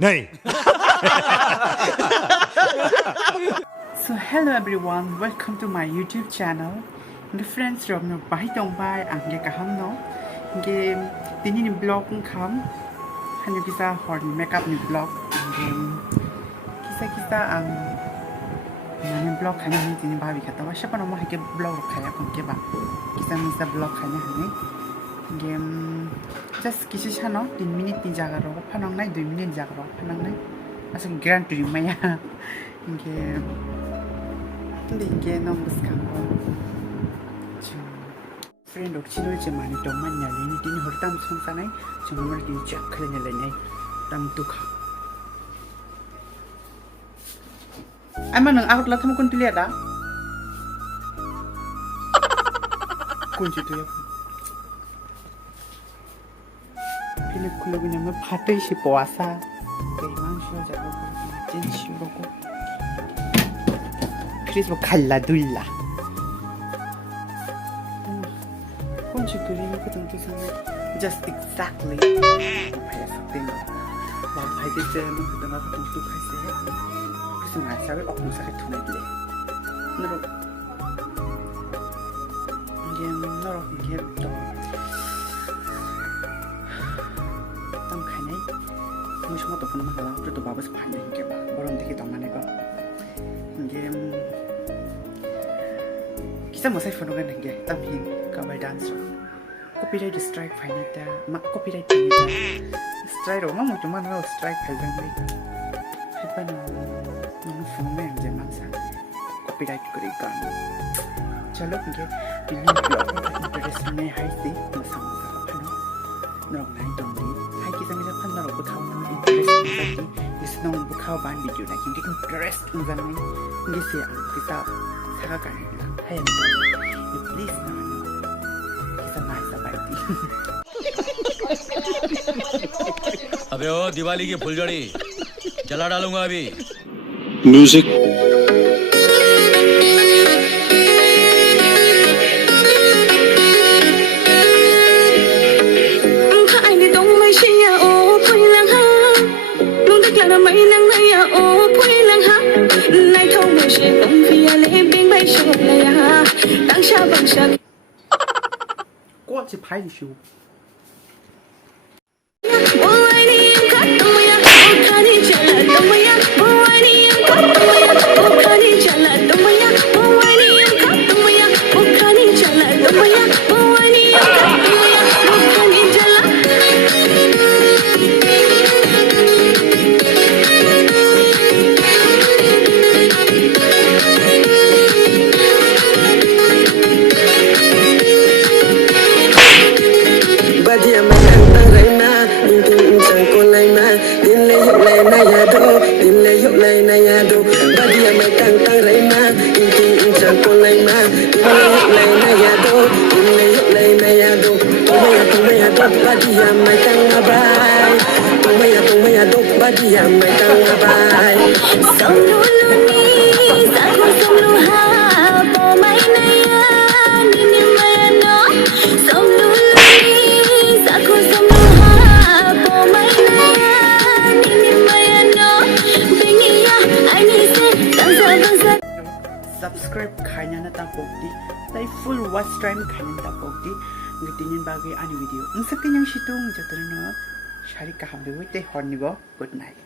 नहीं So hello everyone, welcome to my YouTube channel. Nge friends rok no bahai tong bai angge kaham no. Nge tini ni blog ngkam. Hanyo kisa hor ni makeup ni blog. Nge kisa ang nani blog kanya ni tini babi kata wa siapa nama hake blog rok kaya pun ke ba. Kisa blog kanya hani. Nge just kisi chano 3 minute ni jaga rok panang nai 2 minute jaga rok panang nai. Asa grand prix maya. Nge 근데 이게 너무 스카고 좀 프렌드 치료제 많이 동만 열리니 딘 허tam 손사나이 정말 뒤쫙 그냥 열리니 땀 두카 아마는 아웃라 타면 건 들려다 곤지도요 필리쿨로 그냥 파트이시 보아사 대망 쉬어자고 찐 쉬우고 그래서 갈라둘라 혼자 그리는 그 정도서는 just exactly 발렸었던 거 발대점은 그동안 보통 똑같이 그래서 말살을 엉사를 통했래 너로 이게 또 가네 무슨 것도 보는 거 하라 그래도 마법에서 반대인 게봐 뭐럼 되게 동안에 봐 이게 kita mau saya fotokan lagi, tapi kabar dance copyright strike fine ita, mak copyright fine ita, strike ro, mau cuma naro strike fine kan mereka, siapa nama phone में हम जमान सा copyright करेगा, चलो इनके Delhi blog interest में हाई से मसाला का फनो, नरक नहीं दोंगी, हाई किसी में जब नरक बुखाव में इंटरेस्ट मिलती, इस नरक बुखाव बान वीडियो ना क्योंकि इंटरेस्ट इंसान में इनके से kita saga kan bilang hey you please no kita main sabaiti अबे ओ दिवाली की फुलझड़ी जला डालूंगा अभी म्यूजिक 꽃이 파이쇼 subscribe kanya na tapokdi tay full watch time kanya na tapokdi ngitinin bagay ani video ang sa kanyang shitong jatro na shari kahambi wite hornibo good night